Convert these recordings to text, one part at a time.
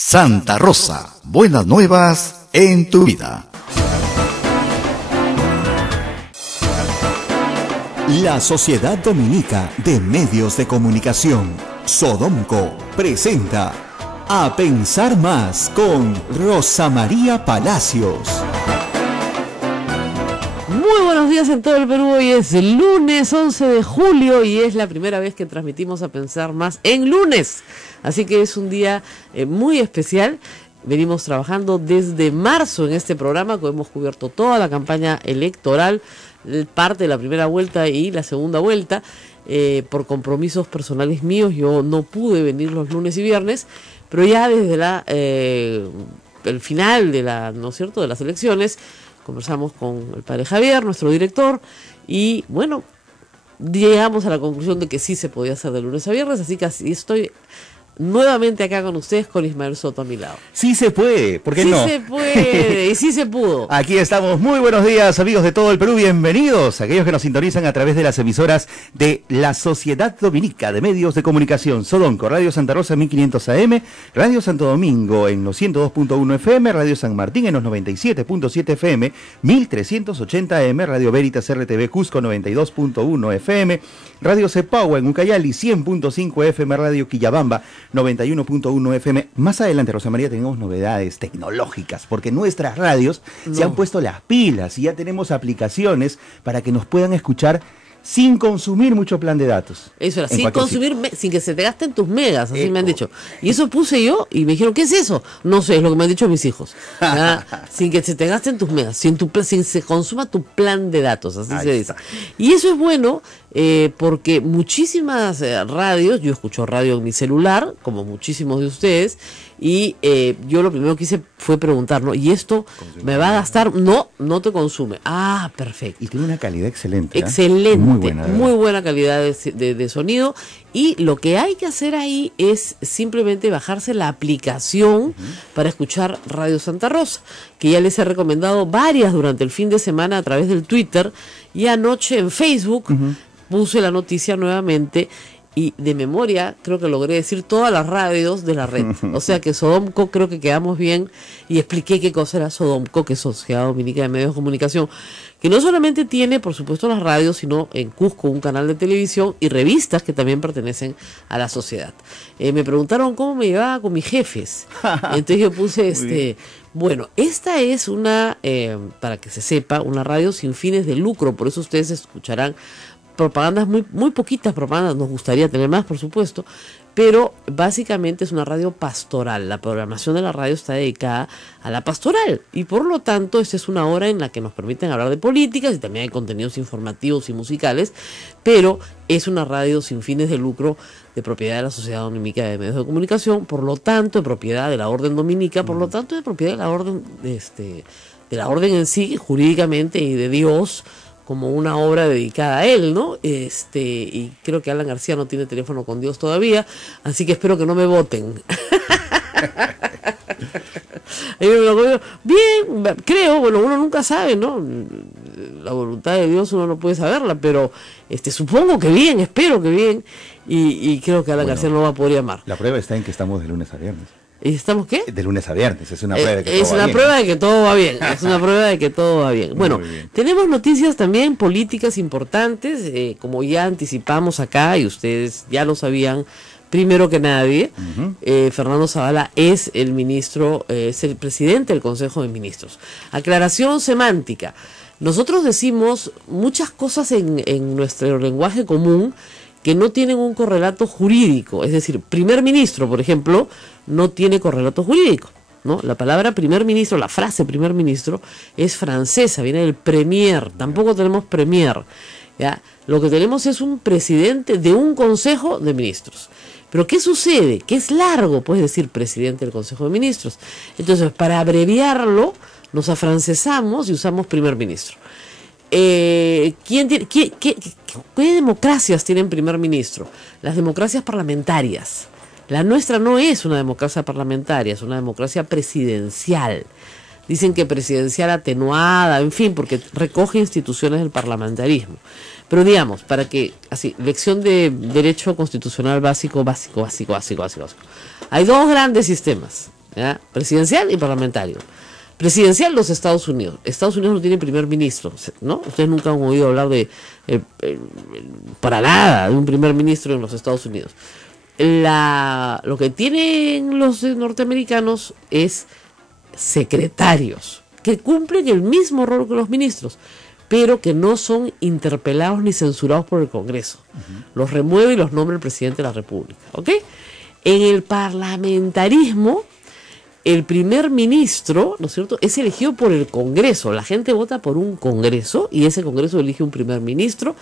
Santa Rosa, buenas nuevas en tu vida. La Sociedad Dominica de Medios de Comunicación, Sodomco, presenta A Pensar Más con Rosa María Palacios. Muy buenos días en todo el Perú. Hoy es el lunes 11 de julio y es la primera vez que transmitimos A Pensar Más en lunes. Así que es un día muy especial. Venimos trabajando desde marzo en este programa, que hemos cubierto toda la campaña electoral, parte de la primera vuelta y la segunda vuelta. Por compromisos personales míos yo no pude venir los lunes y viernes, pero ya desde el final de ¿no es cierto?, de las elecciones, conversamos con el padre Javier, nuestro director, y bueno, llegamos a la conclusión de que sí se podía hacer de lunes a viernes, así que así estoy nuevamente acá con ustedes, con Ismael Soto a mi lado. Sí se puede, ¿por qué no? Sí se puede, y sí se pudo. Aquí estamos, muy buenos días amigos de todo el Perú, bienvenidos a aquellos que nos sintonizan a través de las emisoras de la Sociedad Dominica de Medios de Comunicación, Sodomco, Radio Santa Rosa 1500 AM, Radio Santo Domingo en los 102.1 FM, Radio San Martín en los 97.7 FM, 1380 AM, Radio Veritas RTV Cusco 92.1 FM, Radio Cepagua en Ucayali 100.5 FM, Radio Quillabamba 91.1 FM. Más adelante, Rosa María, tenemos novedades tecnológicas, porque nuestras radios se han puesto las pilas y ya tenemos aplicaciones para que nos puedan escuchar sin consumir mucho plan de datos. Eso era, sin consumir, sin que se te gasten tus megas, así me han dicho. Y eso puse yo y me dijeron, ¿qué es eso? No sé, es lo que me han dicho mis hijos. Sin que se te gasten tus megas, sin se consuma tu plan de datos, así se dice. Y eso es bueno porque muchísimas radios, yo escucho radio en mi celular, como muchísimos de ustedes, y yo lo primero que hice fue preguntar, ¿no? ¿Y esto me va a gastar? No, no te consume. Ah, perfecto. Y tiene una calidad excelente. Excelente, muy buena calidad de sonido. Y lo que hay que hacer ahí es simplemente bajarse la aplicación para escuchar Radio Santa Rosa, que ya les he recomendado varias durante el fin de semana a través del Twitter, y anoche en Facebook puse la noticia nuevamente. Y de memoria creo que logré decir todas las radios de la red. O sea que Sodomco creo que quedamos bien y expliqué qué cosa era Sodomco, que es Sociedad Dominica de Medios de Comunicación, que no solamente tiene, por supuesto, las radios, sino en Cusco un canal de televisión y revistas que también pertenecen a la sociedad. Me preguntaron cómo me llevaba con mis jefes. Entonces yo puse bueno, esta es una, para que se sepa, una radio sin fines de lucro, por eso ustedes escucharán propagandas, muy poquitas propagandas, nos gustaría tener más, por supuesto, pero básicamente es una radio pastoral. La programación de la radio está dedicada a la pastoral y por lo tanto esta es una hora en la que nos permiten hablar de políticas y también hay contenidos informativos y musicales, pero es una radio sin fines de lucro de propiedad de la Sociedad Dominica de Medios de Comunicación, por lo tanto de propiedad de la Orden Dominica, por lo tanto de propiedad de la Orden, de la Orden en sí, jurídicamente, y de Dios, como una obra dedicada a él, ¿no? Y creo que Alan García no tiene teléfono con Dios todavía, así que espero que no me voten. Bien, creo, bueno, uno nunca sabe, ¿no? La voluntad de Dios uno no puede saberla, pero supongo que bien, espero que bien, y creo que Alan García no va a poder llamar. La prueba está en que estamos de lunes a viernes. ¿Y estamos qué? De lunes a viernes, es una prueba de que todo va bien. Es una prueba de que todo va bien, es una prueba de que todo va bien. Bueno, tenemos noticias también políticas importantes, como ya anticipamos acá y ustedes ya lo sabían primero que nadie. Fernando Zavala es el ministro, es el presidente del Consejo de Ministros. Aclaración semántica. Nosotros decimos muchas cosas en nuestro lenguaje común que no tienen un correlato jurídico, es decir, primer ministro, por ejemplo, no tiene correlato jurídico, ¿no? La palabra primer ministro, la frase primer ministro es francesa, viene del premier, tampoco tenemos premier, ¿ya? Lo que tenemos es un presidente de un consejo de ministros. Pero ¿qué sucede? Que es largo, puedes decir presidente del Consejo de Ministros. Entonces, para abreviarlo, nos afrancesamos y usamos primer ministro. ¿Qué democracias tienen primer ministro? Las democracias parlamentarias. La nuestra no es una democracia parlamentaria, es una democracia presidencial. Dicen que presidencial atenuada, en fin, porque recoge instituciones del parlamentarismo. Pero digamos, para que, así, lección de derecho constitucional básico. Hay dos grandes sistemas. ¿ya? Presidencial y parlamentario. Presidencial, los Estados Unidos. Estados Unidos no tiene primer ministro, ¿no? Ustedes nunca han oído hablar de, para nada, de un primer ministro en los Estados Unidos. Lo que tienen los norteamericanos es secretarios, que cumplen el mismo rol que los ministros, pero que no son interpelados ni censurados por el Congreso. Los remueve y los nombra el presidente de la República, ¿ok? En el parlamentarismo, el primer ministro, ¿no es cierto?, es elegido por el Congreso. La gente vota por un Congreso y ese Congreso elige un primer ministro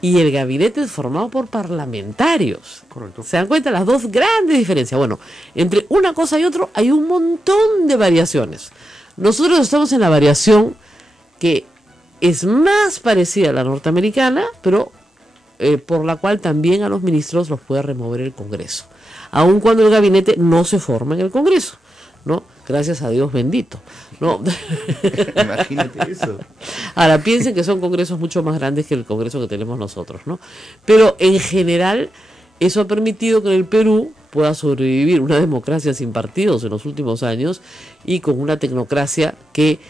y el gabinete es formado por parlamentarios. Correcto. ¿Se dan cuenta las dos grandes diferencias? Bueno, entre una cosa y otra hay un montón de variaciones. Nosotros estamos en la variación que es más parecida a la norteamericana, pero por la cual también a los ministros los puede remover el Congreso, aun cuando el gabinete no se forma en el Congreso, ¿no? Gracias a Dios bendito, ¿no? Imagínate eso. Ahora, piensen que son congresos mucho más grandes que el congreso que tenemos nosotros, ¿no? Pero en general, eso ha permitido que en el Perú pueda sobrevivir una democracia sin partidos en los últimos años y con una tecnocracia que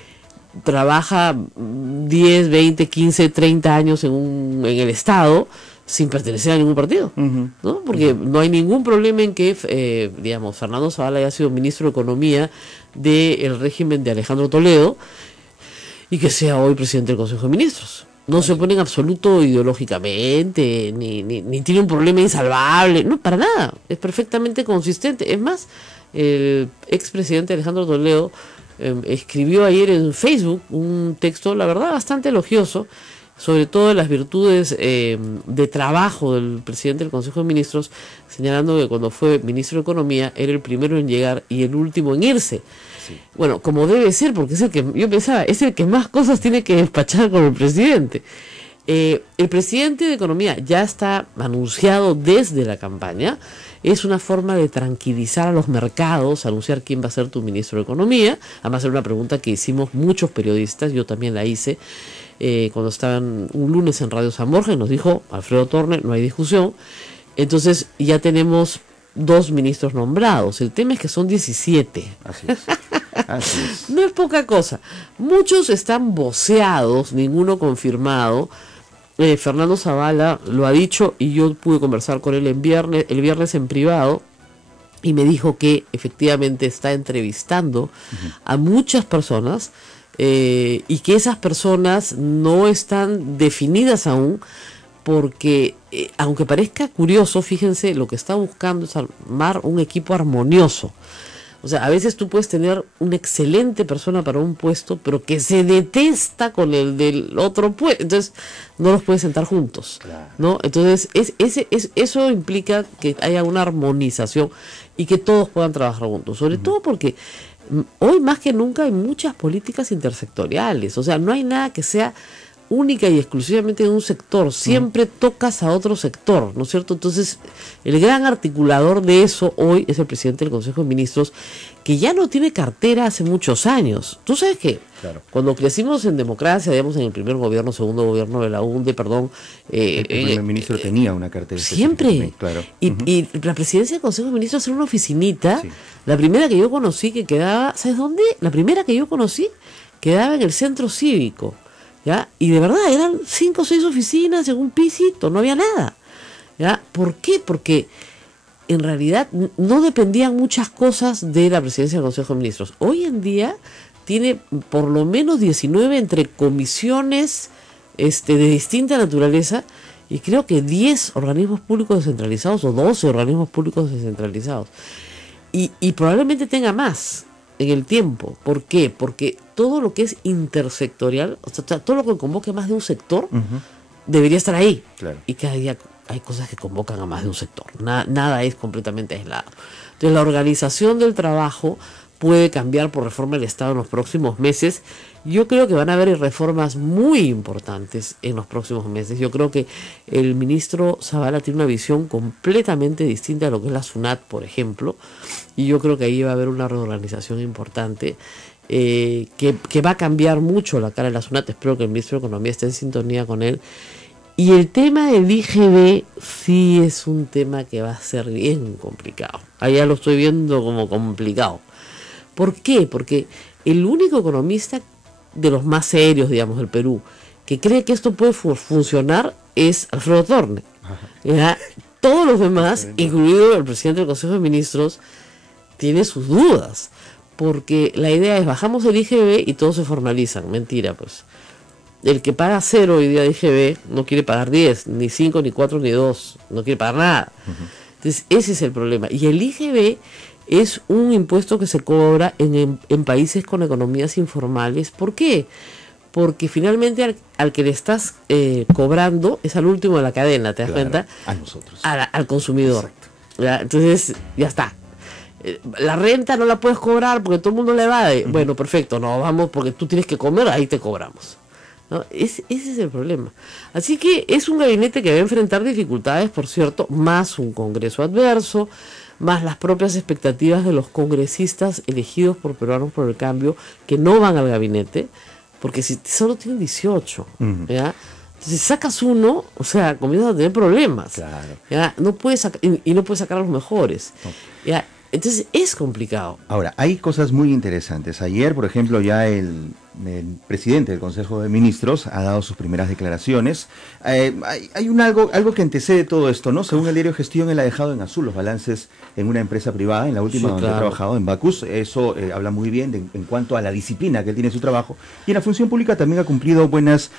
trabaja 10, 20, 15, 30 años en el Estado sin pertenecer a ningún partido, ¿no? Porque no hay ningún problema en que, digamos, Fernando Zavala haya sido ministro de Economía del régimen de Alejandro Toledo y que sea hoy presidente del Consejo de Ministros. No se opone en absoluto ideológicamente, ni tiene un problema insalvable, no, para nada, es perfectamente consistente. Es más, el expresidente Alejandro Toledo escribió ayer en Facebook un texto, la verdad, bastante elogioso, sobre todo de las virtudes de trabajo del presidente del Consejo de Ministros, señalando que cuando fue ministro de Economía era el primero en llegar y el último en irse. Sí. Bueno, como debe ser, porque es el que, yo pensaba, es el que más cosas tiene que despachar con el presidente. El presidente de Economía ya está anunciado desde la campaña. Es una forma de tranquilizar a los mercados, anunciar quién va a ser tu ministro de Economía. Además, era una pregunta que hicimos muchos periodistas, yo también la hice, cuando estaban un lunes en Radio San Borja, y nos dijo Alfredo Torne, no hay discusión. Entonces ya tenemos 2 ministros nombrados. El tema es que son 17. Así es. Así es. No es poca cosa. Muchos están voceados, ninguno confirmado. Fernando Zavala lo ha dicho y yo pude conversar con él el viernes en privado y me dijo que efectivamente está entrevistando a muchas personas y que esas personas no están definidas aún porque aunque parezca curioso, fíjense, lo que está buscando es armar un equipo armonioso. O sea, a veces tú puedes tener una excelente persona para un puesto, pero que se detesta con el del otro puesto. Entonces, no los puedes sentar juntos, claro, ¿no? Entonces, eso implica que haya una armonización y que todos puedan trabajar juntos. Sobre todo porque hoy más que nunca hay muchas políticas intersectoriales. O sea, no hay nada que sea única y exclusivamente de un sector, siempre tocas a otro sector, ¿no es cierto? Entonces, el gran articulador de eso hoy es el presidente del Consejo de Ministros, que ya no tiene cartera hace muchos años. Tú sabes que cuando crecimos en democracia, digamos en el primer gobierno, segundo gobierno de la UNDE, perdón, el primer ministro tenía una cartera. Siempre. Claro. Y la presidencia del Consejo de Ministros era una oficinita, la primera que yo conocí que quedaba, ¿sabes dónde? La primera que yo conocí quedaba en el centro cívico. ¿Ya? Y de verdad eran 5 o 6 oficinas en un pisito, no había nada. ¿Ya? ¿Por qué? Porque en realidad no dependían muchas cosas de la presidencia del Consejo de Ministros. Hoy en día tiene por lo menos 19 entre comisiones de distinta naturaleza y creo que 10 organismos públicos descentralizados o 12 organismos públicos descentralizados. Y probablemente tenga más en el tiempo. ¿Por qué? Porque todo lo que es intersectorial, o sea, todo lo que convoque más de un sector, debería estar ahí. Claro. Y cada día hay cosas que convocan a más de un sector. Nada es completamente aislado. Entonces, la organización del trabajo puede cambiar por reforma del Estado en los próximos meses. Yo creo que van a haber reformas muy importantes en los próximos meses. Yo creo que el ministro Zavala tiene una visión completamente distinta a lo que es la SUNAT, por ejemplo, y yo creo que ahí va a haber una reorganización importante que va a cambiar mucho la cara de la SUNAT. Espero que el ministro de Economía esté en sintonía con él. Y el tema del IGB sí es un tema que va a ser bien complicado. Allá lo estoy viendo como complicado. ¿Por qué? Porque el único economista de los más serios, digamos, del Perú, que cree que esto puede funcionar es Alfredo Torne. ¿Ya? Todos los demás, incluido el presidente del Consejo de Ministros, tiene sus dudas, porque la idea es bajamos el IGB y todos se formalizan. Mentira, pues. El que paga 0 hoy día de IGB no quiere pagar 10, ni 5, ni 4, ni 2, no quiere pagar nada. Entonces, ese es el problema. Y el IGB es un impuesto que se cobra en países con economías informales. ¿Por qué? Porque finalmente al que le estás cobrando es al último de la cadena, ¿te das cuenta? A nosotros. Al consumidor. ¿Ya? Entonces, ya está. La renta no la puedes cobrar porque todo el mundo le evade. Bueno, perfecto, no vamos porque tú tienes que comer, ahí te cobramos. ¿No? Ese es el problema. Así que es un gabinete que va a enfrentar dificultades, por cierto, más un Congreso adverso, más las propias expectativas de los congresistas elegidos por Peruanos por el Cambio que no van al gabinete, porque si solo tienen 18, ¿ya? Entonces, si sacas uno, o sea, comienzas a tener problemas. Claro. ¿Ya? No puedes y no puedes sacar a los mejores. No. ¿Ya? Entonces es complicado. Ahora, hay cosas muy interesantes. Ayer, por ejemplo, ya el presidente del Consejo de Ministros ha dado sus primeras declaraciones. Hay algo que antecede todo esto, ¿no? Según el diario Gestión, él ha dejado en azul los balances en una empresa privada, en la última donde ha trabajado, en Bacus. Eso habla muy bien en cuanto a la disciplina que él tiene en su trabajo. Y en la función pública también ha cumplido buenas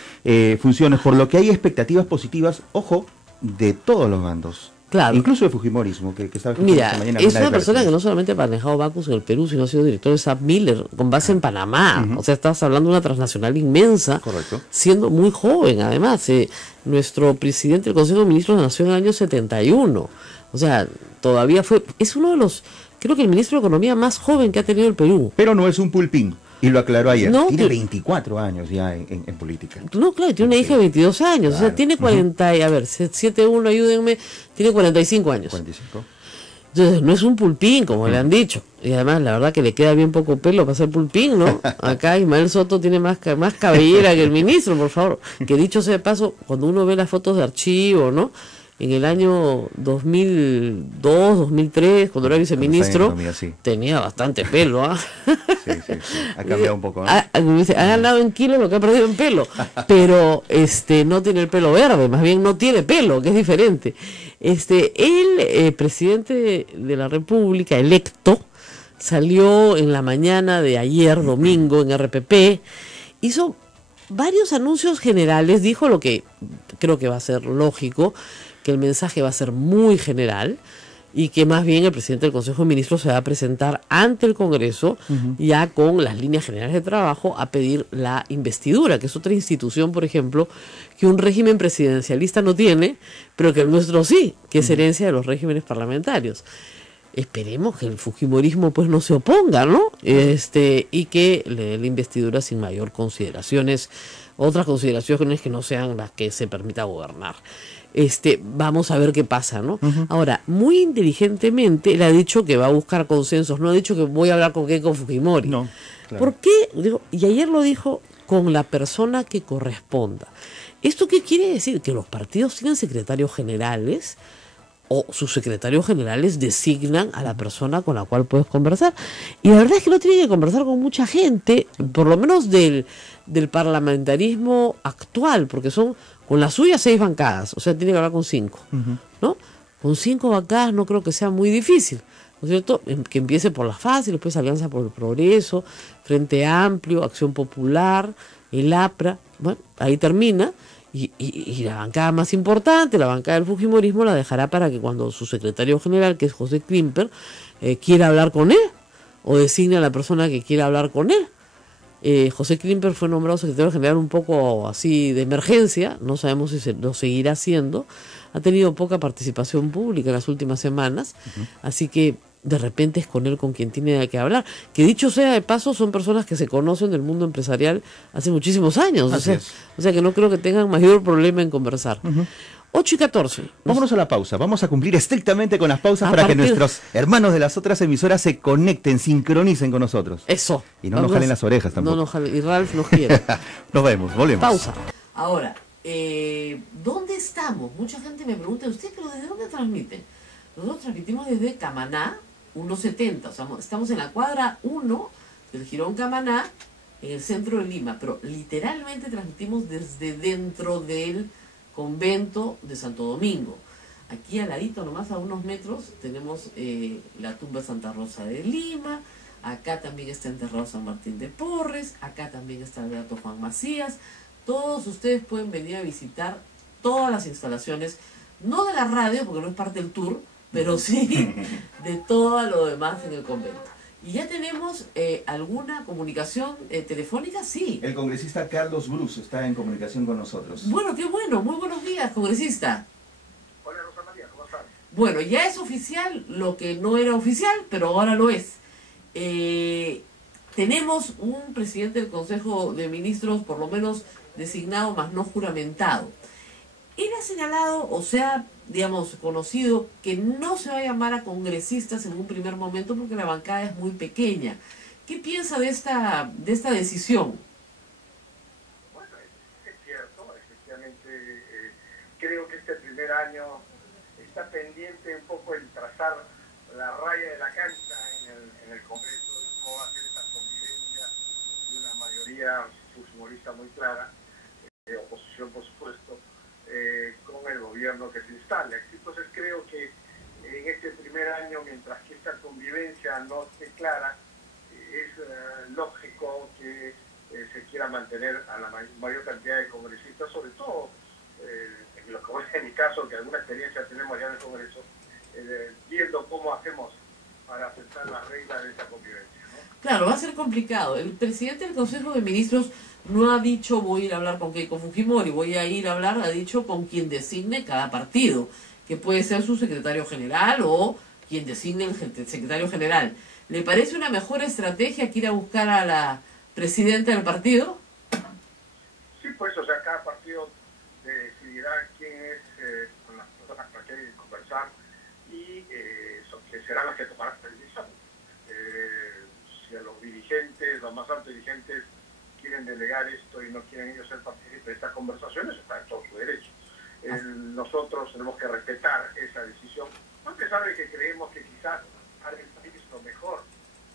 funciones, por lo que hay expectativas positivas, ojo, de todos los bandos. Claro. Incluso el fujimorismo, que estaba Mira, esta mañana. es una persona que no solamente ha manejado Bacus en el Perú, sino ha sido director de SAP Miller, con base en Panamá. O sea, estás hablando de una transnacional inmensa. Correcto. Siendo muy joven, además. Nuestro presidente del Consejo de Ministros nació en el año 71. O sea, todavía es uno de los, creo que el ministro de Economía más joven que ha tenido el Perú. Pero no es un pulpín. Y lo aclaró ayer. No, tiene 24 años ya en política. No, claro, tiene una hija de 22 años. Claro. O sea, tiene 40, a ver, 7-1, ayúdenme, tiene 45 años. 45. Entonces, no es un pulpín, como le han dicho. Y además, la verdad que le queda bien poco pelo para ser pulpín, ¿no? Acá Ismael Soto tiene más cabellera que el ministro, por favor. Que dicho sea de paso, cuando uno ve las fotos de archivo, ¿no? En el año 2002, 2003, cuando era viceministro, tenía bastante pelo. ¿Ah? Sí. Ha cambiado un poco. ¿No? Ha ganado en kilos lo que ha perdido en pelo. Pero no tiene el pelo verde, más bien no tiene pelo, que es diferente. El presidente de la República, electo, salió en la mañana de ayer, domingo, en RPP, hizo varios anuncios generales, dijo lo que creo que va a ser lógico, que el mensaje va a ser muy general y que más bien el presidente del Consejo de Ministros se va a presentar ante el Congreso ya con las líneas generales de trabajo a pedir la investidura, que es otra institución, por ejemplo, que un régimen presidencialista no tiene, pero que el nuestro sí, que es herencia de los regímenes parlamentarios. Esperemos que el fujimorismo pues no se oponga, ¿no? Y que le dé la investidura sin mayor consideraciones, otras consideraciones que no sean las que se permita gobernar. Vamos a ver qué pasa, ¿no? Ahora, muy inteligentemente le ha dicho que va a buscar consensos, no ha dicho que voy a hablar con Keiko Fujimori. No, claro. ¿Por qué? Y ayer lo dijo, con la persona que corresponda. ¿Esto qué quiere decir? Que los partidos tienen secretarios generales o sus secretarios generales designan a la persona con la cual puedes conversar. Y la verdad es que no tiene que conversar con mucha gente, por lo menos del parlamentarismo actual, porque son con las suyas 6 bancadas, o sea, tiene que hablar con 5, ¿no? Con 5 bancadas no creo que sea muy difícil, ¿no es cierto? Que empiece por las fáciles, después Alianza por el Progreso, Frente Amplio, Acción Popular, el APRA, bueno, ahí termina. Y la bancada más importante, la bancada del fujimorismo, la dejará para que cuando su secretario general, que es José Klimper, quiera hablar con él, o designe a la persona que quiera hablar con él. José Klimper fue nombrado secretario general un poco así de emergencia, no sabemos si lo seguirá haciendo, ha tenido poca participación pública en las últimas semanas, así que de repente es con él con quien tiene que hablar. Que dicho sea de paso, son personas que se conocen del mundo empresarial hace muchísimos años. O sea que no creo que tengan mayor problema en conversar. 8:14. Vámonos a la pausa. Vamos a cumplir estrictamente con las pausas para que nuestros hermanos de las otras emisoras se conecten, sincronicen con nosotros. Eso. Y no nos jalen las orejas tampoco. No nos jalen. Y Ralph nos quiere. Nos vemos, volvemos. Pausa. Ahora, ¿dónde estamos? Mucha gente me pregunta, ¿usted pero desde dónde transmiten? Nosotros transmitimos desde Camaná, 1.70, o sea, estamos en la cuadra 1 del Jirón Camaná, en el centro de Lima, pero literalmente transmitimos desde dentro del convento de Santo Domingo. Aquí al ladito, nomás a unos metros, tenemos la tumba de Santa Rosa de Lima, acá también está enterrado San Martín de Porres, acá también está el Beato Juan Macías. Todos ustedes pueden venir a visitar todas las instalaciones, no de la radio, porque no es parte del tour, pero sí de todo lo demás en el convento. ¿Y ya tenemos alguna comunicación telefónica? Sí. El congresista Carlos Bruce está en comunicación con nosotros. Bueno, qué bueno. Muy buenos días, congresista. Hola, Rosa María, ¿cómo estás? Bueno, ya es oficial lo que no era oficial, pero ahora lo es. Tenemos un presidente del Consejo de Ministros, por lo menos designado, más no juramentado. Él ha señalado, o sea, digamos, conocido, que no se va a llamar a congresistas en un primer momento porque la bancada es muy pequeña. ¿Qué piensa de esta decisión? Bueno, es cierto, efectivamente, creo que este primer año está pendiente un poco el trazar la raya de la cancha en el Congreso, de cómo va a ser esta convivencia de una mayoría fujimorista muy clara, de oposición por supuesto, con el gobierno que se instala. Entonces creo que en este primer año, mientras que esta convivencia no esté clara, es lógico que se quiera mantener a la mayor cantidad de congresistas, sobre todo en mi caso, que alguna experiencia tenemos ya en el Congreso, viendo cómo hacemos para aceptar las reglas de esta convivencia, ¿no? Claro, va a ser complicado. El presidente del Consejo de Ministros no ha dicho voy a ir a hablar con Keiko Fujimori, voy a ir a hablar, ha dicho con quien designe cada partido, que puede ser su secretario general o quien designe el secretario general. ¿Le parece una mejor estrategia que ir a buscar a la presidenta del partido? Sí, pues, o sea, cada partido decidirá quién es con las personas con las que hay que conversar y que serán las que tomarán la decisión. Si a los dirigentes, los más altos dirigentes, quieren delegar esto y no quieren ellos ser partícipes de estas conversaciones, está en todo su derecho. Nosotros tenemos que respetar esa decisión, aunque sabe que creemos que quizás para el país lo mejor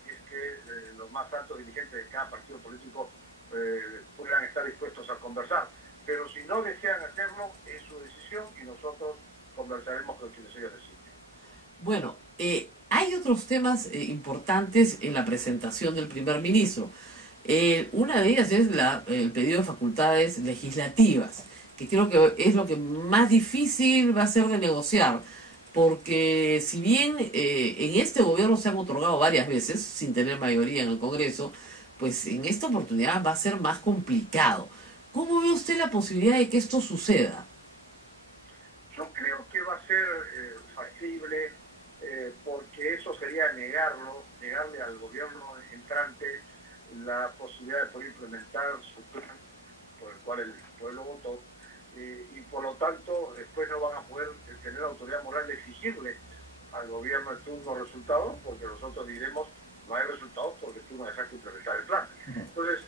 es que los más altos dirigentes de cada partido político puedan estar dispuestos a conversar. Pero si no desean hacerlo, es su decisión y nosotros conversaremos con quienes ellos deciden. Bueno, hay otros temas importantes en la presentación del primer ministro. Una de ellas es el pedido de facultades legislativas, que creo que es lo que más difícil va a ser de negociar, porque si bien en este gobierno se han otorgado varias veces, sin tener mayoría en el Congreso, pues en esta oportunidad va a ser más complicado. ¿Cómo ve usted la posibilidad de que esto suceda? Yo creo que va a ser factible, porque eso sería negarle al gobierno entrante la posibilidad de poder implementar su plan por el cual el pueblo votó, y por lo tanto después no van a poder tener autoridad moral de exigirle al gobierno de turno resultados, porque nosotros diremos no hay resultados porque tú no dejaste implementar el plan. Entonces,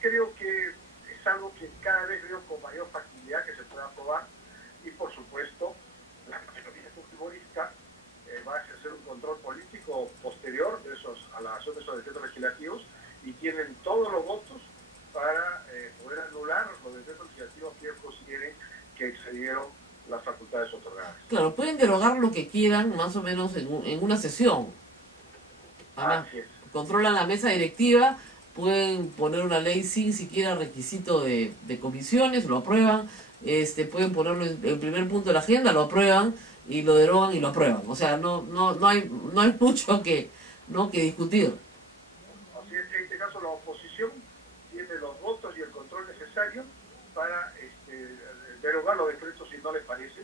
creo que es algo que cada vez veo con mayor facilidad que se pueda aprobar, y por supuesto la mayoría fujimorista va a ejercer un control político posterior a la acción de esos decretos legislativos, y tienen todos los votos para poder anular los decretos legislativos que ellos consideren que excedieron las facultades otorgadas. Claro, pueden derogar lo que quieran más o menos en una sesión. Además, Así es. controlan la mesa directiva, pueden poner una ley sin siquiera requisito de comisiones, lo aprueban, pueden ponerlo en primer punto de la agenda, lo aprueban y lo derogan y lo aprueban. O sea, no hay mucho que discutir. Así es, en este caso la oposición tiene los votos y el control necesario para derogar los decretos si no les parece,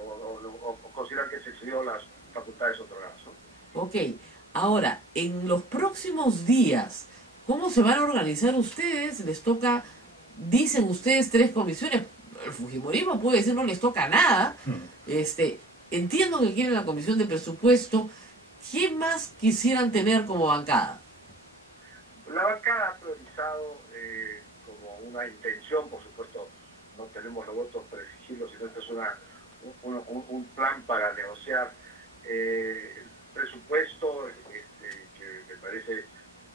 o consideran que se excedió las facultades otorgadas, ¿no? Ok, ahora, en los próximos días, ¿cómo se van a organizar ustedes? Les toca, dicen ustedes, 3 comisiones. El fujimorismo puede decir no les toca nada. Entiendo que quieren la comisión de presupuesto. ¿Qué más quisieran tener como bancada? La bancada ha priorizado como una intención, por supuesto, no tenemos los votos para exigirlo, sino que es un plan para negociar presupuesto que me parece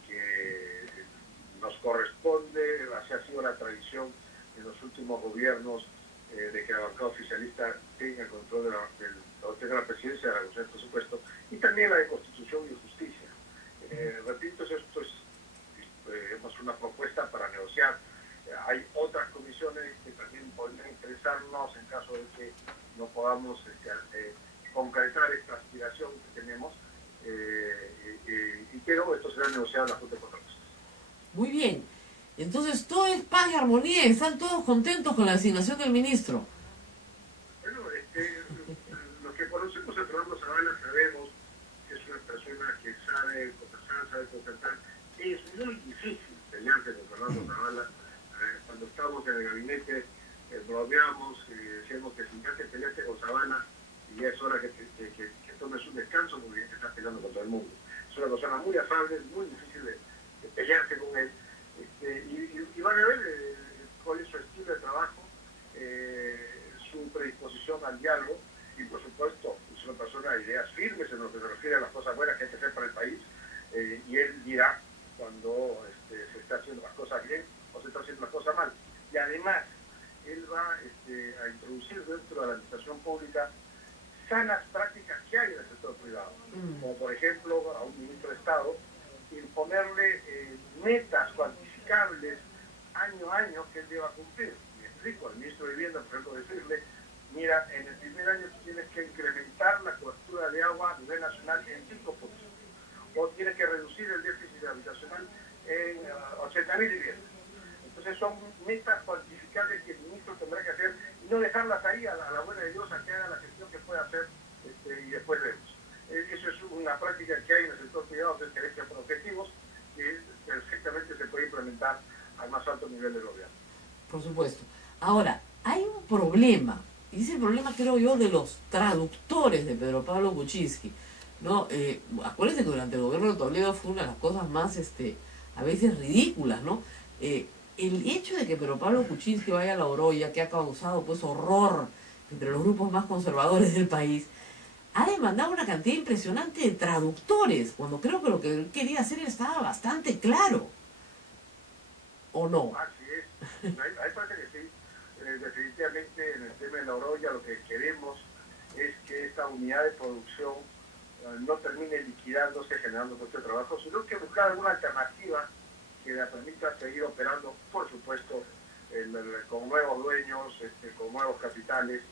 que nos corresponde, así ha sido la tradición en los últimos gobiernos, de que la bancada oficialista tenga control tenga la presidencia de la Comisión de Presupuesto, y también la de Constitución y Justicia. Repito, esto es una propuesta para negociar. Hay otras comisiones que también podrían interesarnos en caso de que no podamos concretar esta aspiración que tenemos, pero esto será negociado en la Junta de Contratos. Muy bien. Entonces todo es paz y armonía, están todos contentos con la asignación del ministro. Bueno, los que conocemos a Fernando Zavala sabemos que es una persona que sabe conversar, sabe concertar. Es muy difícil pelearse con Fernando Zavala. Cuando estamos en el gabinete bromeamos y decíamos que si ya te peleaste con Zavala, y ya es hora que tomes un descanso porque te estás peleando con todo el mundo. Es una persona muy afable, muy difícil de pelearse con él. Y van a ver cuál es su estilo de trabajo, su predisposición al diálogo, y por supuesto es una persona de ideas firmes en lo que se refiere a las cosas buenas que hay que hacer para el país, y él dirá cuando se está haciendo las cosas bien o se está haciendo las cosas mal. Y además él va a introducir dentro de la administración pública sanas prácticas que hay en el sector privado, como por ejemplo a un ministro de Estado imponerle metas cuantificables año a año que él deba cumplir. Me explico, al ministro de Vivienda, por ejemplo, decirle, mira, en el primer año tú tienes que incrementar la cobertura de agua a nivel nacional en 5%, o tienes que reducir el déficit habitacional en 80.000 viviendas. Entonces son metas cuantificables que el ministro tendrá que hacer y no dejarlas ahí a la buena de Dios a que haga la gestión que pueda hacer, y después vemos. Eso es una práctica que hay en el sector privado, que es gerencia por objetivos, que perfectamente se puede implementar al más alto nivel del gobierno. Por supuesto. Ahora, hay un problema, y ese problema creo yo de los traductores de Pedro Pablo Kuczynski, ¿no? Acuérdense que durante el gobierno de Toledo fue una de las cosas más, a veces ridículas, ¿no? El hecho de que Pedro Pablo Kuczynski vaya a la Oroya, que ha causado pues horror entre los grupos más conservadores del país, ha demandado una cantidad impresionante de traductores, cuando creo que lo que él quería hacer estaba bastante claro. ¿O no? Así es. Hay parte que sí. Definitivamente en el tema de la Oroya lo que queremos es que esta unidad de producción no termine liquidándose, generando puestos de trabajo, sino que buscar alguna alternativa que la permita seguir operando, por supuesto, con nuevos dueños, con nuevos capitales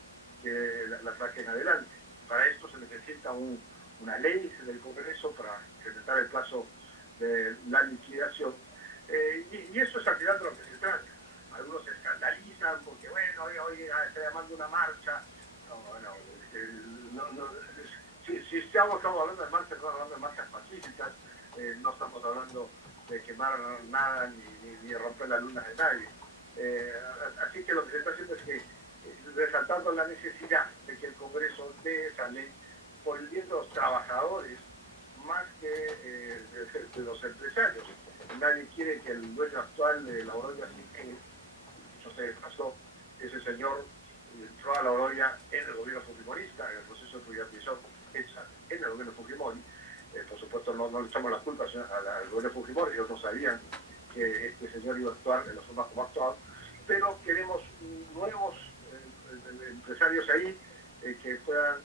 que la saquen adelante. Para esto se necesita una ley del Congreso para incrementar el plazo de la liquidación. Y eso es al final de lo que se trata. Algunos se escandalizan porque, bueno, hoy está llamando una marcha. Si estamos hablando de marchas, estamos hablando de marchas pacíficas, no estamos hablando de quemar nada ni de romper la luna de nadie. Así que lo que se está haciendo es que resaltando la necesidad de que el Congreso dé esa ley por el bien de los trabajadores más que de los empresarios. Nadie quiere que el dueño actual de la Oroya se quede. Eso se pasó, ese señor entró a la Oroya en el gobierno fujimorista, en el proceso de privatización hecha en el gobierno Fujimori. Por supuesto no le echamos las culpas al gobierno Fujimori, ellos no sabían que este señor iba a actuar en la forma como ha actuado, pero queremos nuevos empresarios ahí que puedan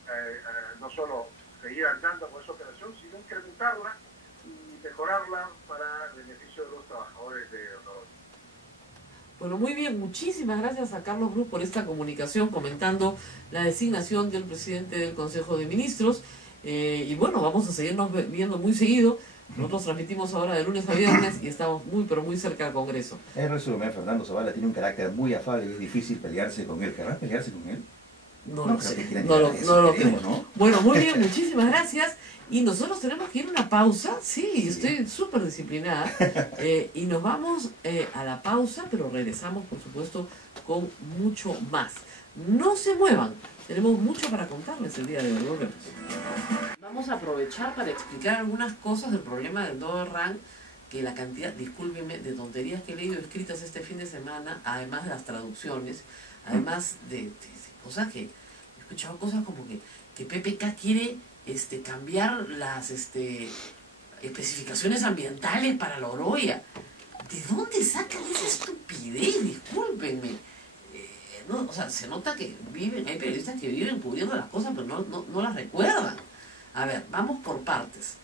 no solo seguir andando con esa operación, sino incrementarla y mejorarla para el beneficio de los trabajadores de Honor. Bueno, muy bien, muchísimas gracias a Carlos Cruz por esta comunicación comentando la designación del presidente del Consejo de Ministros. Y bueno, vamos a seguirnos viendo muy seguido. Nosotros transmitimos ahora de lunes a viernes y estamos muy, pero muy cerca del Congreso. En resumen, Fernando Zavala tiene un carácter muy afable y es difícil pelearse con él. ¿Querrás pelearse con él? No lo sé, no lo creo. ¿No? Bueno, muy bien, muchísimas gracias. Y nosotros tenemos que ir a una pausa. Sí, estoy súper disciplinada. Y nos vamos a la pausa, pero regresamos, por supuesto, con mucho más. No se muevan. Tenemos mucho para contarles el día de hoy. Volvemos. Vamos a aprovechar para explicar algunas cosas del problema del Dólar Rank, que la cantidad, discúlpenme, de tonterías que he leído escritas este fin de semana, además de las traducciones, además de cosas que he escuchado, cosas como que PPK quiere cambiar las especificaciones ambientales para la Oroya. ¿De dónde sacan esa estupidez? Discúlpenme. No, o sea, se nota que hay periodistas que viven cubriendo las cosas, pero no las recuerdan. A ver, vamos por partes.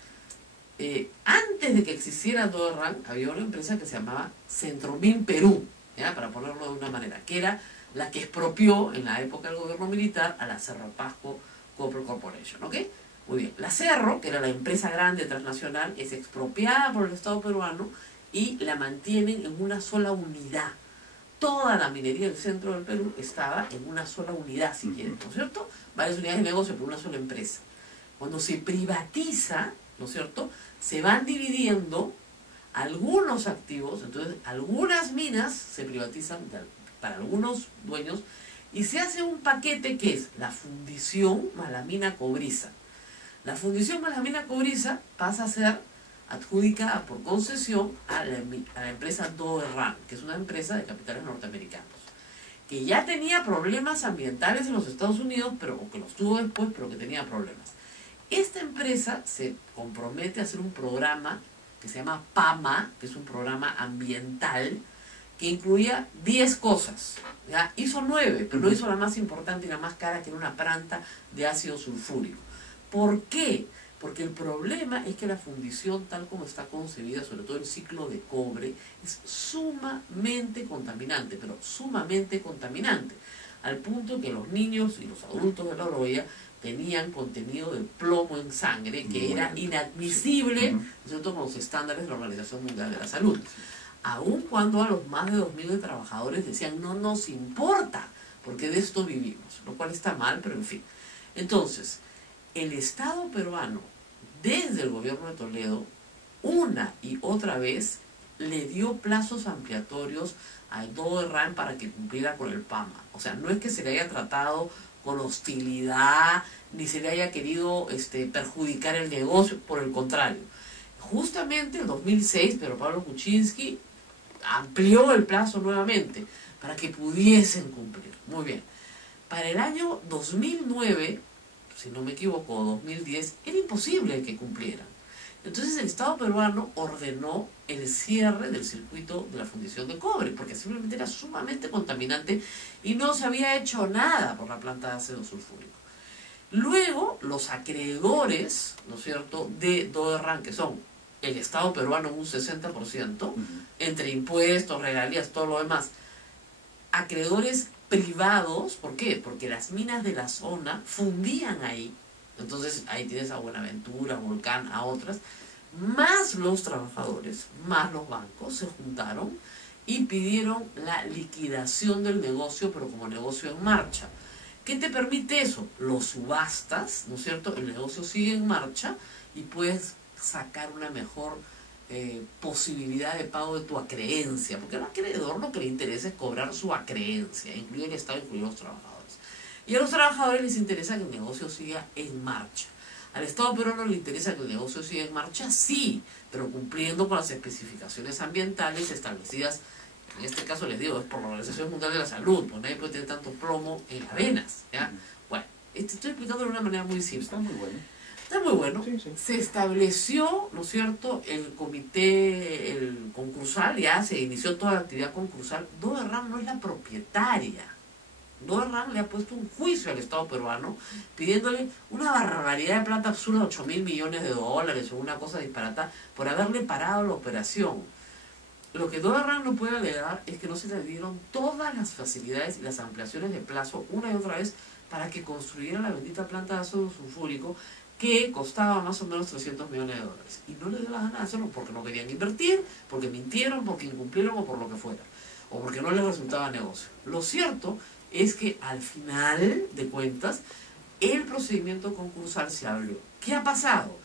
Antes de que existiera Doerran, había una empresa que se llamaba Centromín Perú, ¿ya? Para ponerlo de una manera, que era la que expropió en la época del gobierno militar a la Cerro Pasco Copper Corporation, ¿ok? Muy bien. La Cerro, que era la empresa grande transnacional, es expropiada por el Estado peruano y la mantienen en una sola unidad. Toda la minería del centro del Perú estaba en una sola unidad, si quieren, ¿no es cierto? Varias unidades de negocio por una sola empresa. Cuando se privatiza, ¿no es cierto?, se van dividiendo algunos activos, entonces algunas minas se privatizan para algunos dueños y se hace un paquete que es la fundición más la mina cobriza. La fundición más la mina cobriza pasa a ser adjudicada por concesión a la empresa Doerran, que es una empresa de capitales norteamericanos, que ya tenía problemas ambientales en los Estados Unidos, o que los tuvo después, pero que tenía problemas. Esta empresa se compromete a hacer un programa que se llama PAMA, que es un programa ambiental, que incluía 10 cosas. ¿Ya? Hizo 9, pero no hizo la más importante y la más cara, que era una planta de ácido sulfúrico. ¿Por qué? Porque el problema es que la fundición, tal como está concebida, sobre todo el ciclo de cobre, es sumamente contaminante, pero sumamente contaminante, al punto que los niños y los adultos de la Oroya tenían contenido de plomo en sangre, que era inadmisible, ¿cierto?, con los estándares de la Organización Mundial de la Salud. Aun cuando a los más de 2.000 trabajadores decían, no nos importa, porque de esto vivimos, lo cual está mal, pero en fin. Entonces, el Estado peruano, desde el gobierno de Toledo, una y otra vez, le dio plazos ampliatorios a Doerran para que cumpliera con el PAMA. O sea, no es que se le haya tratado con hostilidad, ni se le haya querido perjudicar el negocio, por el contrario. Justamente en 2006, pero Pablo Kuczynski amplió el plazo nuevamente para que pudiesen cumplir. Muy bien. Para el año 2009, si no me equivoco, 2010, era imposible que cumplieran. Entonces el Estado peruano ordenó el cierre del circuito de la fundición de cobre, porque simplemente era sumamente contaminante y no se había hecho nada por la planta de ácido sulfúrico. Luego, los acreedores, ¿no es cierto?, de Doerran, que son el Estado peruano en un 60%, entre impuestos, regalías, todo lo demás, acreedores privados, ¿por qué? Porque las minas de la zona fundían ahí. Entonces ahí tienes a Buenaventura, Volcán, a otras, más los trabajadores, más los bancos, se juntaron y pidieron la liquidación del negocio, pero como negocio en marcha. ¿Qué te permite eso? Lo subastas, ¿no es cierto? El negocio sigue en marcha y puedes sacar una mejor posibilidad de pago de tu acreencia, porque al acreedor lo que le interesa es cobrar su acreencia, incluye el Estado, incluye los trabajadores. Y a los trabajadores les interesa que el negocio siga en marcha. ¿Al Estado peruano le interesa que el negocio siga en marcha? Sí, pero cumpliendo con las especificaciones ambientales establecidas, en este caso les digo, es por la Organización Mundial de la Salud, pues nadie puede tener tanto plomo en las venas, ¿ya? Bueno, estoy explicando de una manera muy simple. Está muy bueno. Está muy bueno. Sí, sí. Se estableció, ¿no es cierto?, el comité, el concursal, ya se inició toda la actividad concursal. Doerran no es la propietaria. Doerran le ha puesto un juicio al Estado peruano pidiéndole una barbaridad de plata absurda, 8.000 millones de dólares o una cosa disparata, por haberle parado la operación. Lo que Doerran no puede alegar es que no se le dieron todas las facilidades y las ampliaciones de plazo una y otra vez para que construyera la bendita planta de ácido sulfúrico, que costaba más o menos 300 millones de dólares. Y no le dio la gana de hacerlo porque no querían invertir, porque mintieron, porque incumplieron o por lo que fuera. O porque no les resultaba negocio. Lo cierto es que al final de cuentas, el procedimiento concursal se abrió. ¿Qué ha pasado?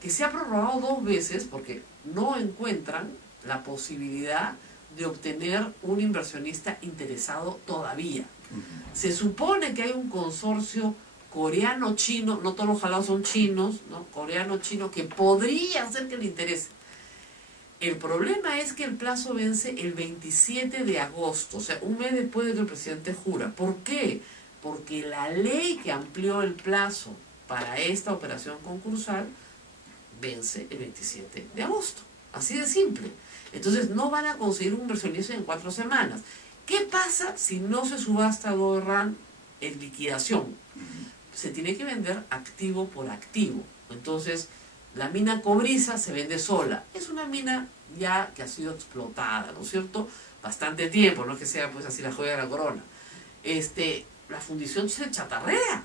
Que se ha prorrogado 2 veces porque no encuentran la posibilidad de obtener un inversionista interesado todavía. Se supone que hay un consorcio coreano-chino, no todos los jalados son chinos, ¿no? Coreano-chino, que podría ser que le interese. El problema es que el plazo vence el 27 de agosto, o sea, un mes después de que el presidente jura. ¿Por qué? Porque la ley que amplió el plazo para esta operación concursal vence el 27 de agosto. Así de simple. Entonces no van a conseguir un inversionista en 4 semanas. ¿Qué pasa si no se subasta Doerran en liquidación? Se tiene que vender activo por activo. Entonces la mina Cobriza se vende sola. Es una mina ya que ha sido explotada, ¿no es cierto? Bastante tiempo, no es que sea pues así la joya de la corona. La fundición se chatarrea.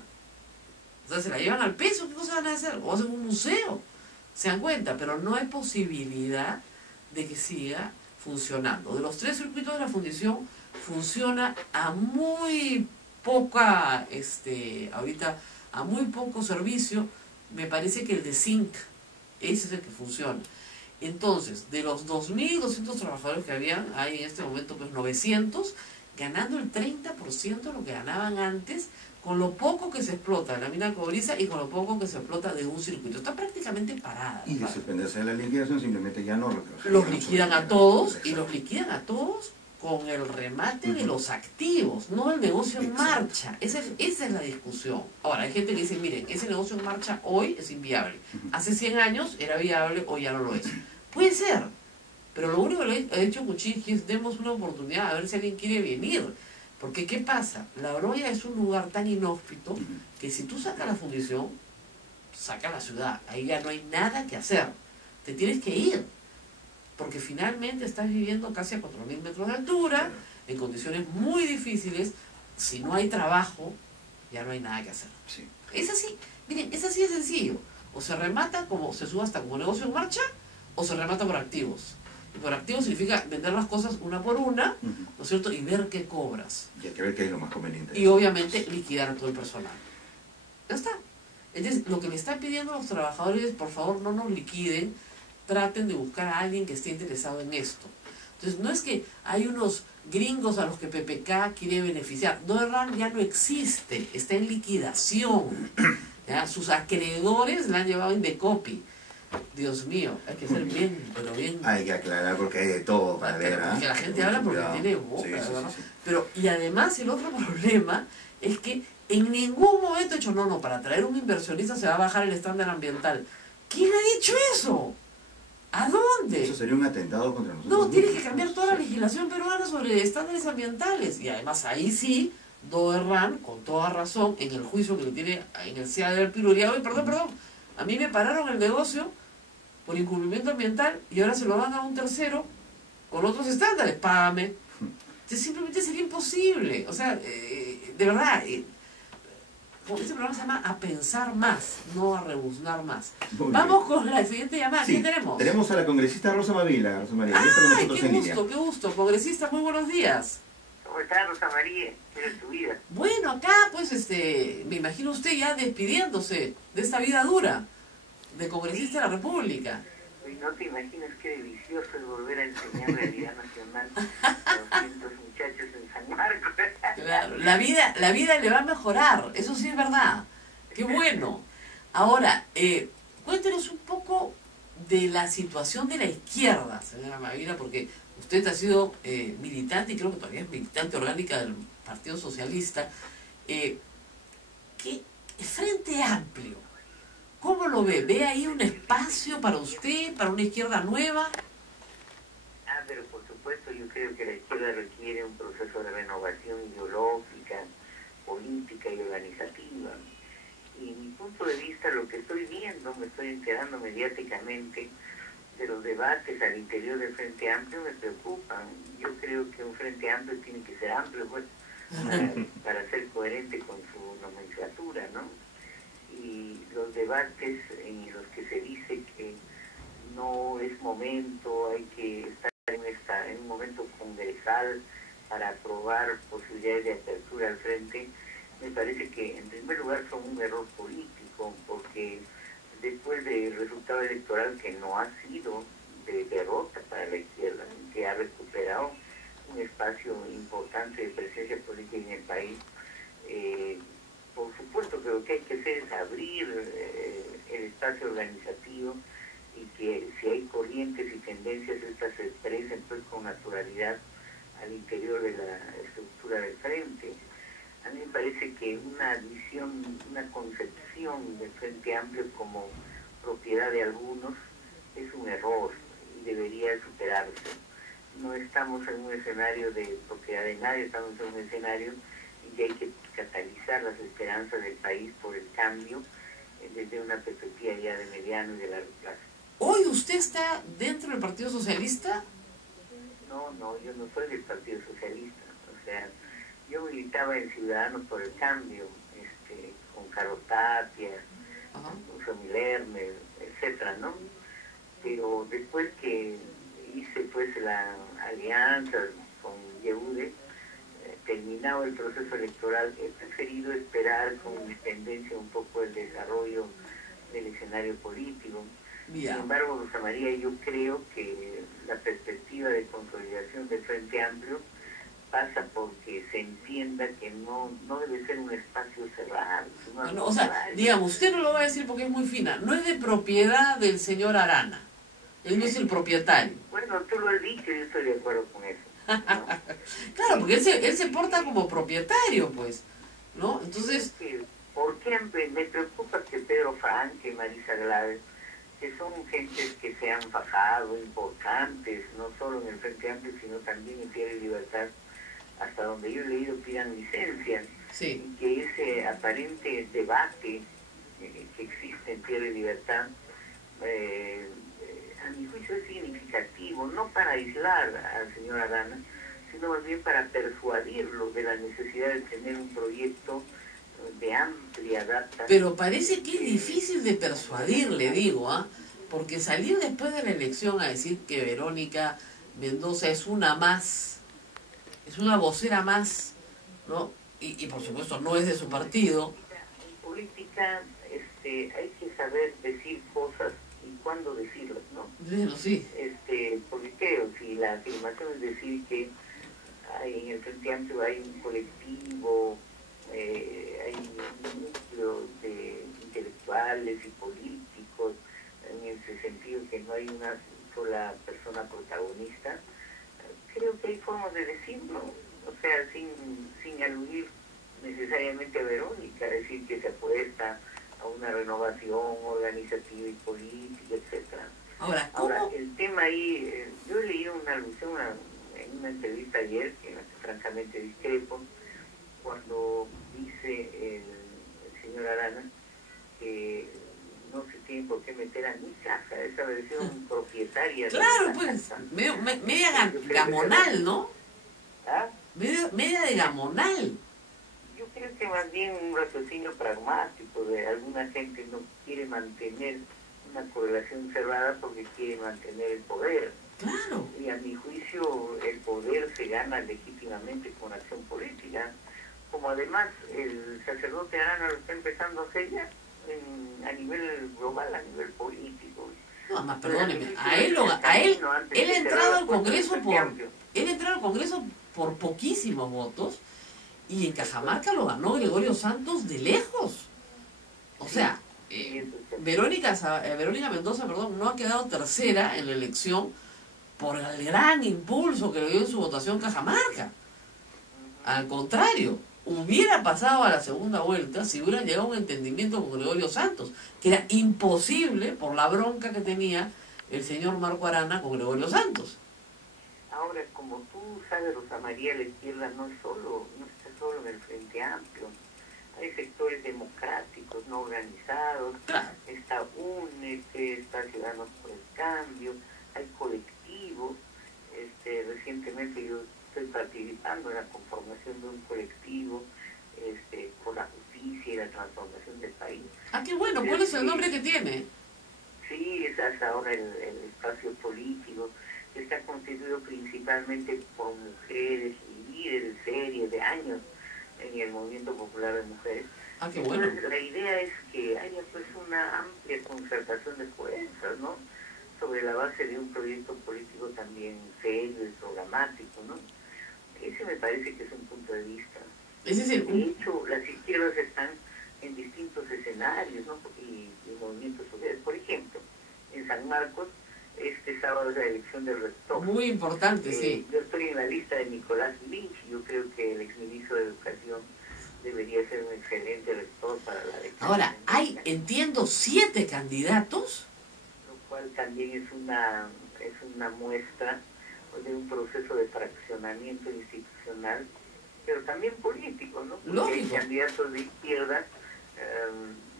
O sea, se la llevan al peso, ¿qué cosa van a hacer? O hacen un museo. Se dan cuenta, pero no hay posibilidad de que siga funcionando. De los 3 circuitos de la fundición, funciona a muy poca, ahorita, a muy poco servicio. Me parece que el de zinc, ese es el que funciona. Entonces, de los 2.200 trabajadores que habían, hay en este momento pues 900, ganando el 30% de lo que ganaban antes, con lo poco que se explota de la mina Cobriza y con lo poco que se explota de un circuito. Está prácticamente parada. Y de suspenderse de la liquidación simplemente ya no los liquidan a todos y los liquidan a todos con el remate de los activos, no el negocio en marcha. Esa es la discusión. Ahora, hay gente que dice, miren, ese negocio en marcha hoy es inviable. Hace 100 años era viable, hoy ya no lo es. Puede ser, pero lo único que ha hecho Kuczynski es demos una oportunidad a ver si alguien quiere venir. Porque, ¿qué pasa? La Oroya es un lugar tan inhóspito que si tú sacas la fundición, saca la ciudad. Ahí ya no hay nada que hacer. Te tienes que ir. Porque finalmente estás viviendo casi a 4.000 metros de altura, en condiciones muy difíciles. Si no hay trabajo, ya no hay nada que hacer. Sí. Es así. Miren, es así de sencillo. O se remata como se subasta como negocio en marcha, o se remata por activos. Y por activos significa vender las cosas una por una, ¿no es cierto? Y ver qué cobras. Y hay que ver qué es lo más conveniente. Y obviamente liquidar a todo el personal. Ya está. Entonces, lo que le están pidiendo a los trabajadores es, por favor, no nos liquiden, traten de buscar a alguien que esté interesado en esto. Entonces, no es que hay unos gringos a los que PPK quiere beneficiar. Doerran ya no existe, está en liquidación. ¿Ya? Sus acreedores la han llevado en decopy. Dios mío, hay que ser bien, pero bien... Hay que aclarar porque hay de todo para ver, porque la gente habla porque tiene boca, ¿verdad? Pero, y además el otro problema es que en ningún momento he dicho, no, para traer un inversionista se va a bajar el estándar ambiental. ¿Quién ha dicho eso? ¿A dónde? Eso sería un atentado contra nosotros. No, tienes que cambiar toda la legislación peruana sobre estándares ambientales. Y además ahí sí, Doerran, con toda razón, en el juicio que le tiene en el CIA de haber piruleado, y perdón, a mí me pararon el negocio por incumplimiento ambiental y ahora se lo dan a un tercero con otros estándares, págame. Entonces, simplemente sería imposible. O sea, de verdad, este programa se llama A Pensar Más, no a rebuznar más. Vamos con la siguiente llamada. Sí, ¿Quién tenemos? Tenemos a la congresista Rosa Mavila. Rosa María, ya está con nosotros qué en línea. gusto, qué gusto. Congresista, muy buenos días. ¿Cómo está, Rosa María? ¿Qué es tu vida? Bueno, acá pues me imagino usted ya despidiéndose de esta vida dura de congresista de la República. Y no te imaginas qué delicioso es volver a enseñar realidad nacional a 200 muchachos en San Marcos. Claro, la vida le va a mejorar, eso sí es verdad. Qué bueno. Ahora, cuéntenos un poco de la situación de la izquierda, señora Mavila, porque usted ha sido militante y creo que todavía es militante orgánica del Partido Socialista. ¿Qué Frente Amplio? ¿Cómo lo ve? ¿Ve ahí un espacio para usted, para una izquierda nueva? Pero por supuesto yo creo que la izquierda requiere un proceso de renovación ideológica, política y organizativa. Y mi punto de vista, lo que estoy viendo, me estoy enterando mediáticamente de los debates al interior del Frente Amplio, me preocupan. Yo creo que un Frente Amplio tiene que ser amplio, pues, para ser coherente con su nomenclatura, ¿no? Y los debates en los que se dice que no es momento, hay que estar en un momento congresal para aprobar posibilidades de apertura al frente, me parece que en primer lugar son un error político, porque después del resultado electoral que no ha sido de derrota para la izquierda, que ha recuperado un espacio importante de presencia política en el país, por supuesto que lo que hay que hacer es abrir el espacio organizativo y que si hay corrientes y tendencias, estas se expresen pues con naturalidad al interior de la estructura del frente. A mí me parece que una visión, una concepción del Frente Amplio como propiedad de algunos es un error y debería superarse. No estamos en un escenario de propiedad de nadie, estamos en un escenario en que hay que catalizar las esperanzas del país por el cambio desde una perspectiva ya de mediano y de largo plazo. ¿Hoy usted está dentro del Partido Socialista? No, yo no soy del Partido Socialista. O sea, yo militaba en Ciudadanos por el Cambio, con Carlos Tapia, con Somi Lerner, etcétera, ¿no? Pero después que hice pues la alianza con Yehude, terminado el proceso electoral, he preferido esperar con independencia un poco el desarrollo del escenario político. Sin embargo, Rosa María, yo creo que la perspectiva de consolidación del Frente Amplio pasa porque se entienda que no debe ser un espacio cerrado. Bueno, o sea, digamos, usted no lo va a decir porque es muy fina, no es de propiedad del señor Arana, él no es el propietario. Bueno, tú lo has dicho y yo estoy de acuerdo con eso, ¿no? Claro, porque él se porta como propietario, pues, ¿no? Entonces... ¿Por qué me preocupa que Pedro Franque, Marisa Glave, que son gentes que se han fajado, importantes, no solo en el Frente Amplio, sino también en Tierra y Libertad, hasta donde yo he leído pidan licencia, sí, y que ese aparente debate que existe en Tierra y Libertad, a mi juicio es significativo, no para aislar al señor Arana, sino más bien para persuadirlo de la necesidad de tener un proyecto de amplia data. Pero parece que es difícil de persuadirle, digo, porque salir después de la elección a decir que Verónica Mendoza es una más, es una vocera más, ¿no? Y por supuesto no es de su partido. En política hay que saber decir cosas y cuándo decirlas, ¿no? Bueno, sí. Porque creo, si la afirmación es decir que en el Frente Amplio hay un colectivo, hay un núcleo de intelectuales y políticos, en ese sentido que no hay una sola persona protagonista, creo que hay formas de decirlo, o sea, sin aludir necesariamente a Verónica, decir que se apuesta a una renovación organizativa y política, etcétera. Ahora, el tema ahí, yo he leído una alusión en una entrevista ayer, en la que francamente discrepo, cuando dice el señor Arana que no se tiene por qué meter a mi casa, esa versión propietaria. Claro, pues, media gamonal, ¿no? ¿Ah? Media de gamonal. Yo creo que más bien un raciocinio pragmático de alguna gente no quiere mantener una correlación cerrada porque quiere mantener el poder. Claro. Y a mi juicio el poder se gana legítimamente con acción política, como además el sacerdote Arana lo está empezando a hacer ya a nivel global, a nivel político. No, más perdóneme, él ha entrado al Congreso por poquísimos votos y en Cajamarca lo ganó Gregorio Santos de lejos. O sea, Verónica Mendoza, no ha quedado tercera en la elección por el gran impulso que le dio en su votación Cajamarca. Al contrario, hubiera pasado a la segunda vuelta si hubieran llegado a un entendimiento con Gregorio Santos, que era imposible por la bronca que tenía el señor Marco Arana con Gregorio Santos. Ahora, como tú sabes, Rosa María, la izquierda no está solo en el Frente Amplio. Hay sectores democráticos no organizados, claro. Está UNED, está Ciudadanos por el Cambio, hay colectivos. Recientemente yo estoy participando en la conformación de un colectivo por la justicia y la transformación del país. Ah, qué bueno, ¿cuál es el nombre que tiene? Sí, es hasta ahora el espacio político, que está constituido principalmente por mujeres y líderes serios de años en el movimiento popular de mujeres. Ah, qué bueno. Entonces, la idea es que haya pues una amplia concertación de fuerzas, ¿no? Sobre la base de un proyecto político también serio y programático, ¿no? Ese me parece que es un punto de vista. De hecho, las izquierdas están en distintos escenarios, ¿no? Y movimientos sociales. Por ejemplo, en San Marcos, este sábado es la elección del rector. Muy importante, sí. Yo estoy en la lista de Nicolás Lynch, yo creo que el exministro de Educación debería ser un excelente rector para la elección. Ahora, hay, entiendo, 7 candidatos. Lo cual también es una muestra de un proceso de fraccionamiento institucional, pero también político, ¿no? Porque Lógico. hay candidatos de izquierda,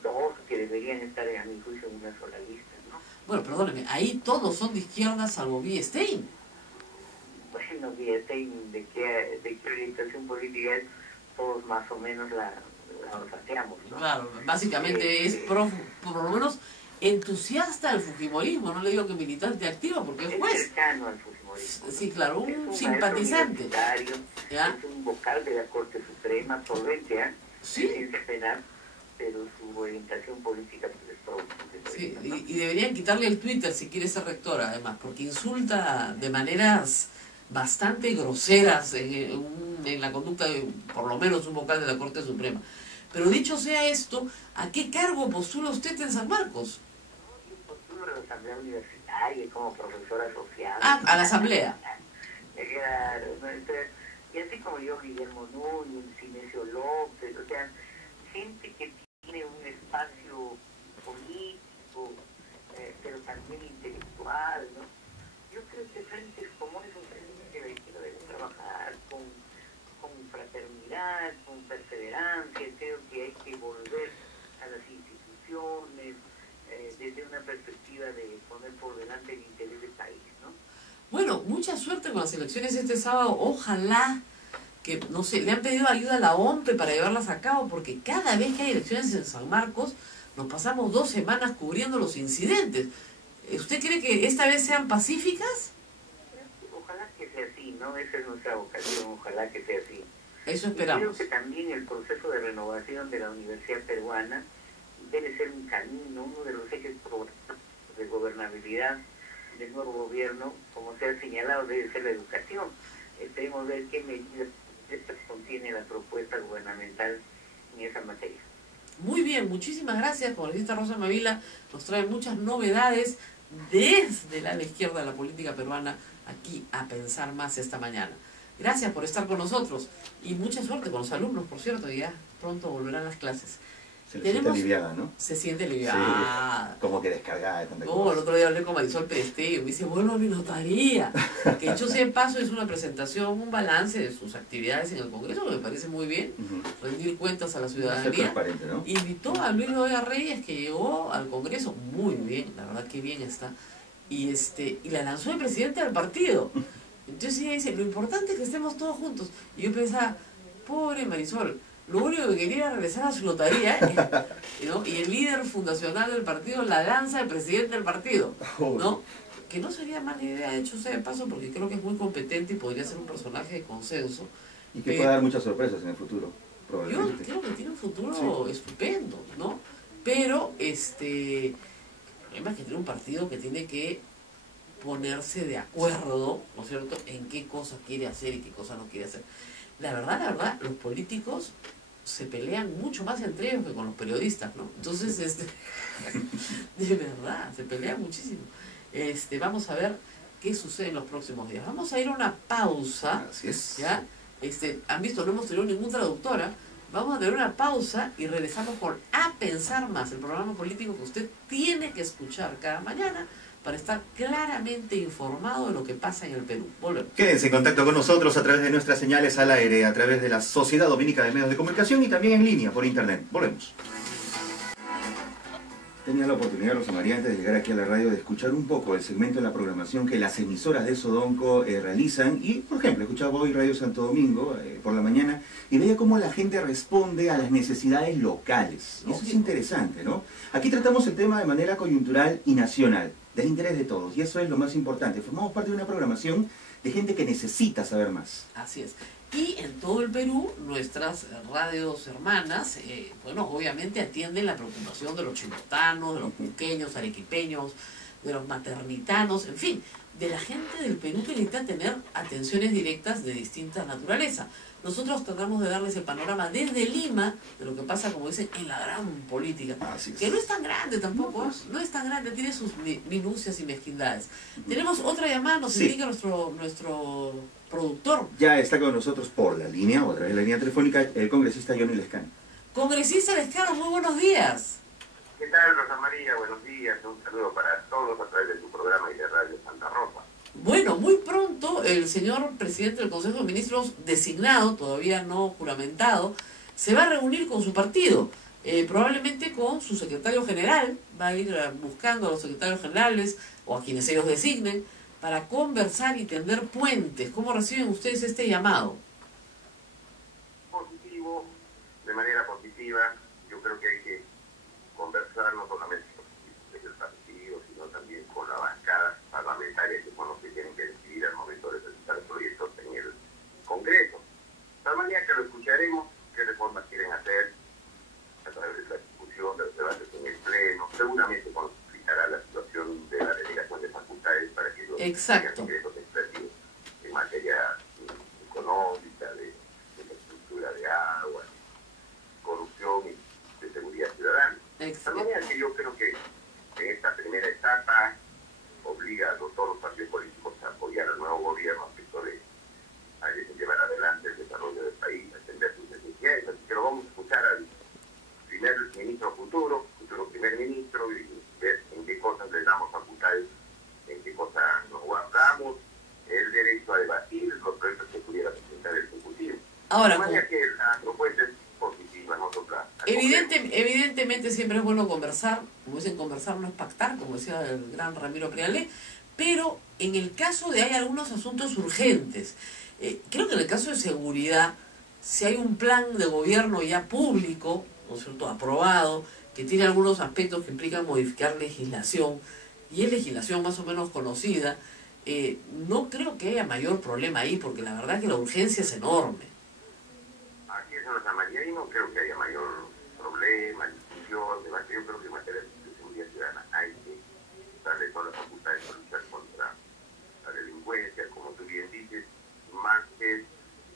2 que deberían estar, a mi juicio, en una sola lista, ¿no? Bueno, perdóneme, ahí todos son de izquierda salvo Stein. Bueno, fíjate de qué orientación política es, todos más o menos la olfateamos, ¿no? Claro, básicamente es por lo menos entusiasta del fujimorismo, no le digo que militante activo porque es Es juez. cercano al fujimorismo. Sí, claro, Es un un simpatizante. maestro universitario, ¿Ya? es un vocal de la Corte Suprema, solvente, ¿eh? Sí. En ciencia penal, pero su orientación política pues, es todo. Sí, y deberían quitarle el Twitter si quiere ser rectora, además, porque insulta de maneras bastante groseras en la conducta de, por lo menos, un vocal de la Corte Suprema. Pero dicho sea esto, ¿a qué cargo postula usted en San Marcos? Yo postulo a la Asamblea Universitaria como profesora asociada. Ah, a la Asamblea. Claro, ¿no? Entonces, y así como yo, Guillermo Núñez, Sinesio López, o sea, gente que tiene un espacio político, pero también intelectual, ¿no? Yo creo que frentes como esos frentes que la izquierda debe trabajar con fraternidad, con perseverancia. Creo que hay que volver a las instituciones desde una perspectiva de poner por delante el interés del país, ¿no? Bueno, mucha suerte con las elecciones este sábado. Ojalá que, no sé, le han pedido ayuda a la OMPE para llevarlas a cabo, porque cada vez que hay elecciones en San Marcos, nos pasamos 2 semanas cubriendo los incidentes. ¿Usted cree que esta vez sean pacíficas? Ojalá que sea así, ¿no? Esa es nuestra vocación, ojalá que sea así. Eso Y esperamos. creo que también el proceso de renovación de la Universidad Peruana debe ser un camino, uno de los ejes de gobernabilidad del nuevo gobierno, como se ha señalado, debe ser la educación. Esperemos ver qué medidas contiene la propuesta gubernamental en esa materia. Muy bien, muchísimas gracias, congresista Rosa Mavila. Nos trae muchas novedades desde la izquierda de la política peruana aquí a Pensar Más esta mañana. Gracias por estar con nosotros y mucha suerte con los alumnos, por cierto, ya pronto volverán las clases. Se le siente aliviada, ¿no? Se siente aliviada. Sí, como que descargada de tanta No, cosa. el otro día hablé con Marisol Perestello, me dice, vuelvo a mi notaría. Que dicho sea de paso, es una presentación, un balance de sus actividades en el Congreso, que me parece muy bien, rendir cuentas a la Ser ciudadanía. transparente, ¿no? Invitó a Luis Loya Reyes, que llegó al Congreso muy bien, la verdad que bien está, y la lanzó el presidente del partido. Entonces ella dice, lo importante es que estemos todos juntos. Y yo pensaba, pobre Marisol, lo único que quería era regresar a su notaría, ¿no? Y el líder fundacional del partido la lanza el presidente del partido, ¿no? Que no sería mala idea, de hecho sea de paso, porque creo que es muy competente y podría ser un personaje de consenso. Y que pueda dar muchas sorpresas en el futuro, Yo probablemente. creo que tiene un futuro estupendo, ¿no? Pero el problema es que tiene un partido que tiene que ponerse de acuerdo, ¿no es cierto?, en qué cosa quiere hacer y qué cosa no quiere hacer. La verdad, los políticos se pelean mucho más entre ellos que con los periodistas, ¿no? Entonces, de verdad, se pelean muchísimo. Vamos a ver qué sucede en los próximos días. Vamos a ir a una pausa. Así es. ¿Ya? Han visto, no hemos tenido ningún traductora. Vamos a tener una pausa y regresamos con A Pensar Más, el programa político que usted tiene que escuchar cada mañana para estar claramente informado de lo que pasa en el Perú. Volvemos. Quédense en contacto con nosotros a través de nuestras señales al aire, a través de la Sociedad Dominica de Medios de Comunicación y también en línea por internet. Volvemos. Tenía la oportunidad, Rosa María, antes de llegar aquí a la radio, de escuchar un poco el segmento de la programación que las emisoras de Sodonco realizan. Y, por ejemplo, escuchaba hoy Radio Santo Domingo por la mañana y veía cómo la gente responde a las necesidades locales. Y eso es interesante, ¿no? Aquí tratamos el tema de manera coyuntural y nacional, del interés de todos. Y eso es lo más importante. Formamos parte de una programación de gente que necesita saber más. Así es. Y en todo el Perú, nuestras radios hermanas, obviamente atienden la preocupación de los chimotanos, de los puqueños, arequipeños, de los maternitanos, en fin, de la gente del Perú que necesita tener atenciones directas de distinta naturaleza. Nosotros tratamos de darles el panorama desde Lima de lo que pasa, como dicen, en la gran política, que no es tan grande tampoco, no es tan grande, tiene sus minucias y mezquindades. Tenemos otra llamada, nos indica nuestro productor. Ya está con nosotros por la línea, o a través de la línea telefónica, el congresista Johnny Lescano. Congresista Lescano, muy buenos días. ¿Qué tal, Rosa María? Buenos días. Un saludo para todos a través de tu programa y de Radio Santa Rosa. Bueno, muy pronto el señor presidente del Consejo de Ministros designado, todavía no juramentado, se va a reunir con su partido, probablemente con su secretario general, va a ir buscando a los secretarios generales o a quienes ellos designen para conversar y tender puentes. ¿Cómo reciben ustedes este llamado? Positivo, de manera positiva. Yo creo que hay que conversar no solamente con el partido, sino también con la bancada parlamentaria, que son los que tienen que decidir al momento de presentar proyectos en el Congreso. De tal manera que lo escucharemos, qué reformas quieren hacer a través de la discusión, de los debates en el Pleno. Seguramente nos explicará la situación de la delegación de facultades para que los Exacto. ingresos expresivos en materia económica, de infraestructura de agua, corrupción y de seguridad ciudadana. De tal manera que yo creo que en esta primera etapa obliga a todos los partidos políticos a apoyar al nuevo gobierno respecto de llevar adelante el desarrollo del país, atender sus necesidades. Así que lo vamos a escuchar al primer ministro futuro primer ministro, y ver en qué cosas le damos facultades, en qué cosas nos guardamos el derecho a debatir los proyectos que pudiera presentar el Ejecutivo. Ahora, de manera que la propuesta es positiva, nosotros evidentemente siempre es bueno conversar, como dicen, conversar no es pactar, como decía el gran Ramiro Prialé, pero en el caso de hay algunos asuntos urgentes, creo que en el caso de seguridad, si hay un plan de gobierno ya público, ¿no es cierto?, aprobado, que tiene algunos aspectos que implican modificar legislación, y es legislación más o menos conocida, no creo que haya mayor problema ahí, porque la verdad es que la urgencia es enorme. Aquí es Rosa María, y no creo que haya mayor problema, discusión, debate. Yo creo que en materia de seguridad ciudadana hay que darle todas las facultades para luchar contra la delincuencia, como tú bien dices, más que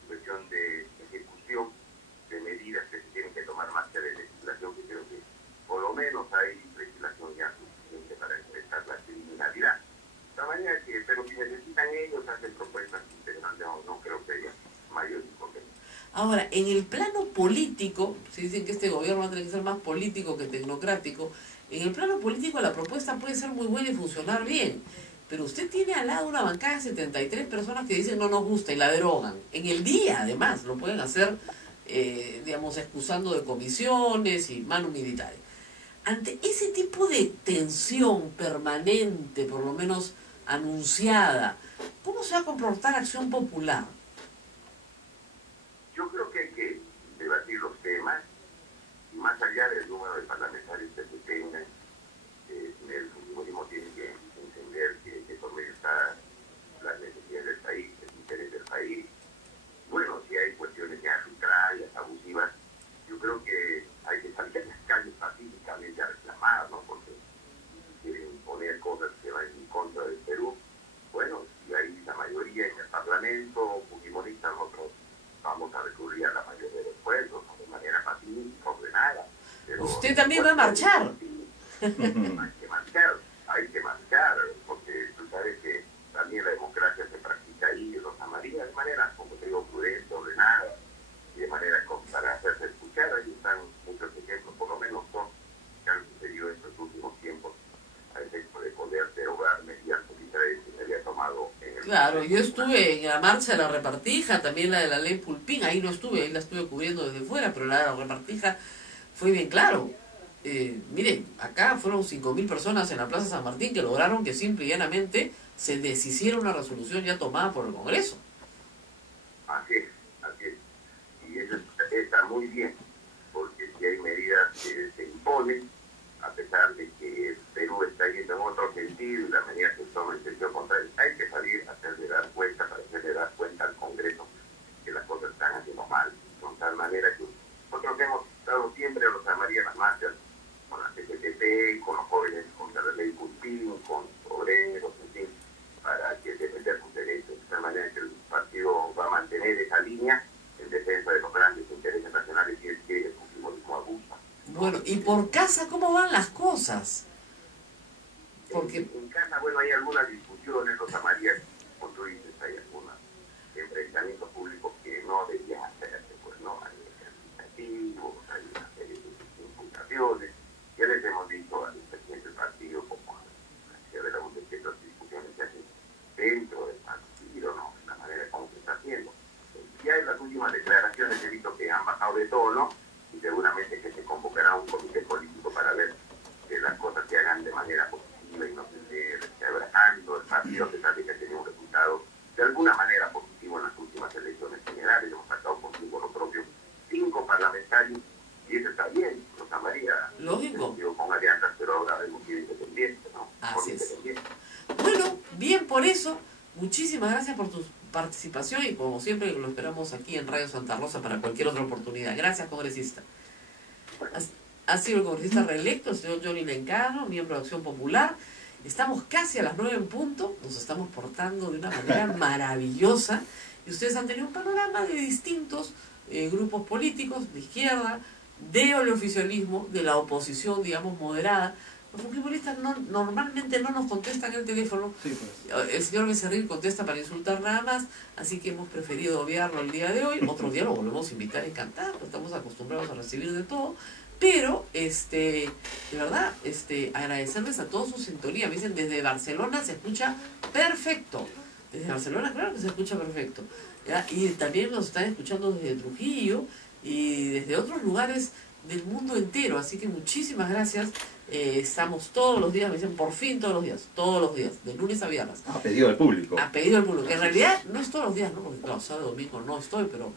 cuestión de ejecución de medidas que se tienen que tomar más que de legislación, que creo que por lo menos hay legislación ya suficiente para enfrentar la criminalidad. De la manera que, pero si necesitan ellos, hacen propuestas interesantes, no creo que haya mayor inconveniente. Ahora, en el plano político, se dicen que este gobierno va a tener que ser más político que tecnocrático, en el plano político la propuesta puede ser muy buena y funcionar bien, pero usted tiene al lado una bancada de 73 personas que dicen no nos gusta y la derogan. En el día, además, lo pueden hacer, digamos, excusando de comisiones y manos militares. Ante ese tipo de tensión permanente, por lo menos anunciada, ¿cómo se va a comportar Acción Popular? Yo creo que hay que debatir los temas, y más allá del número de parlamentarios que se tengan, el fujimorismo tiene que entender que por medio está las necesidades del país, el interés del país. Bueno, si hay cuestiones ya arbitrarias, abusivas, yo creo que hay que salir a las calles pacíficamente a reclamar, ¿no? Porque quieren imponer cosas que van en contra del Perú. Bueno, si hay la mayoría en el Parlamento fujimorista, nosotros vamos a recurrir a la mayoría de los pueblos, ¿no? De manera pacífica, ordenada. Pero usted también va a marchar. Hay que marchar, porque tú sabes que también la democracia se practica ahí en Rosa María, de manera, como te digo, prudente, ordenada, y de manera para hacerse escuchar. Ahí están muchos ejemplos, por lo menos dos, que han sucedido en estos últimos tiempos, a efecto de poder derogar medidas arbitrarias que se había tomado en el... Claro, yo estuve en la marcha de la repartija, también la de la ley Pulpín, ahí no estuve, ahí la estuve cubriendo desde fuera, pero la de la repartija fue bien claro. Miren, acá fueron 5.000 personas en la Plaza San Martín que lograron que simple y llanamente se deshiciera una resolución ya tomada por el Congreso. Así es. Y eso está muy bien, porque si hay medidas que se imponen, a pesar de que el Perú está yendo en otro sentido y las medidas que toman en sentido contrario, hay que salir a hacerle dar cuenta, para hacerle dar cuenta al Congreso que las cosas están haciendo mal. De tal manera que nosotros hemos estado siempre a Rosa María en las marchas, con la CCTP, con los jóvenes contra la ley Pulpín, con obreros, en fin, para mantener esa línea en defensa de los grandes intereses nacionales y es que el fujimorismo abusa. Bueno, y por casa, ¿cómo van las cosas? Porque En casa, bueno, hay algunas discusiones, Rosa María, como tú dices, hay algunos enfrentamientos públicos que no debían hacerse, pues no, hay cantitativos, hay una serie de imputaciones, ya les hemos dicho al presidente del partido como se de las discusiones que hacen dentro del partido, ¿no? La manera como se está haciendo. Ya en las últimas declaraciones he visto que han bajado de tono y seguramente que se convocará un comité político para ver que las cosas se hagan de manera positiva y no se esté resquebrajando el partido, a pesar de que ha tenido un resultado de alguna manera positivo en las últimas elecciones generales. Hemos sacado consigo los propios 5 parlamentarios y eso está bien, Rosa María. Lógico. Con alianzas, pero ahora hemos sido independientes, ¿no? Así es. Bueno, bien por eso. Muchísimas gracias por tu participación y como siempre lo esperamos aquí en Radio Santa Rosa para cualquier otra oportunidad. Gracias, congresista. Ha sido el congresista reelecto, el señor Johnny Lencano, miembro de Acción Popular. Estamos casi a las 9 en punto, nos estamos portando de una manera maravillosa y ustedes han tenido un panorama de distintos grupos políticos, de izquierda, del oficialismo, de la oposición, digamos, moderada. Los fujimoristas normalmente no nos contestan el teléfono. Sí, pues. El señor Becerril contesta para insultar nada más, así que hemos preferido obviarlo el día de hoy. Otro día lo volvemos a invitar y cantar, estamos acostumbrados a recibir de todo. Pero, de verdad, agradecerles a todos su sintonía. Me dicen, desde Barcelona se escucha perfecto. Desde Barcelona, claro que se escucha perfecto. ¿Ya? Y también nos están escuchando desde Trujillo y desde otros lugares del mundo entero. Así que muchísimas gracias. Estamos todos los días, me dicen, por fin todos los días, de lunes a viernes. A pedido del público. A pedido del público. Que en realidad no es todos los días, ¿no? Porque claro, sábado y domingo no estoy, pero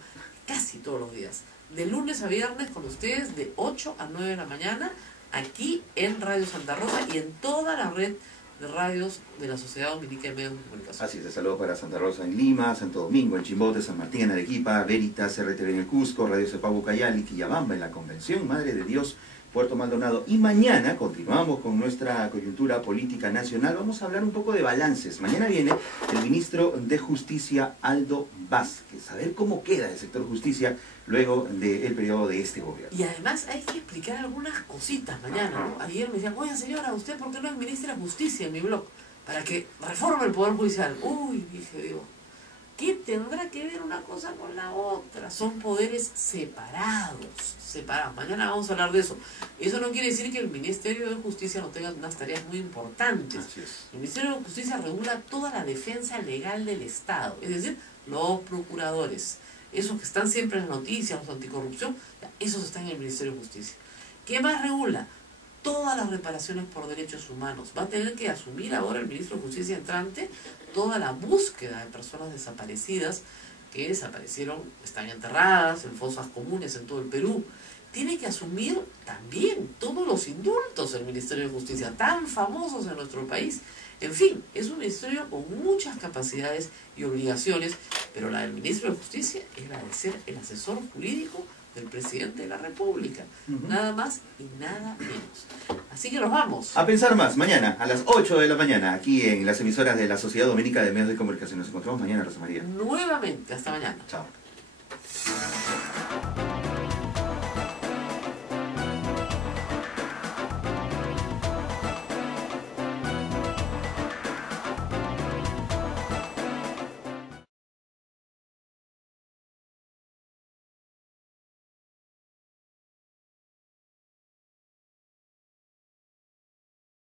casi todos los días. De lunes a viernes con ustedes, de 8 a 9 de la mañana, aquí en Radio Santa Rosa y en toda la red de radios de la Sociedad Dominica de Medios de Comunicación. Así es, saludos para Santa Rosa en Lima, Santo Domingo en Chimbote, San Martín en Arequipa, Veritas, RTV en el Cusco, Radio Cepabu Cayali, Quillabamba en la Convención, Madre de Dios, Puerto Maldonado. Y mañana continuamos con nuestra coyuntura política nacional. Vamos a hablar un poco de balances. Mañana viene el ministro de Justicia, Aldo Vázquez, a ver cómo queda el sector justicia luego del periodo de este gobierno. Y además hay que explicar algunas cositas mañana, ¿no? Ayer me decían, oye señora, ¿usted por qué no es ministra de Justicia en mi blog? Para que reforme el Poder Judicial. Uy, dije, digo, ¿qué tendrá que ver una cosa con la otra? Son poderes separados. Mañana vamos a hablar de eso. Eso no quiere decir que el Ministerio de Justicia no tenga unas tareas muy importantes. Así es. El Ministerio de Justicia regula toda la defensa legal del Estado, es decir, los procuradores, esos que están siempre en las noticias, los anticorrupción, esos están en el Ministerio de Justicia. ¿Qué más regula? Todas las reparaciones por derechos humanos. Va a tener que asumir ahora el ministro de Justicia entrante toda la búsqueda de personas desaparecidas que desaparecieron, están enterradas en fosas comunes en todo el Perú. Tiene que asumir también todos los indultos del Ministerio de Justicia, tan famosos en nuestro país. En fin, es un ministerio con muchas capacidades y obligaciones, pero la del ministro de Justicia es la de ser el asesor jurídico del presidente de la República. Nada más y nada menos. Así que nos vamos. A pensar más, mañana a las 8 de la mañana, aquí en las emisoras de la Sociedad Dominica de Medios de Comunicación. Nos encontramos mañana, Rosa María. Nuevamente, hasta mañana. Chao.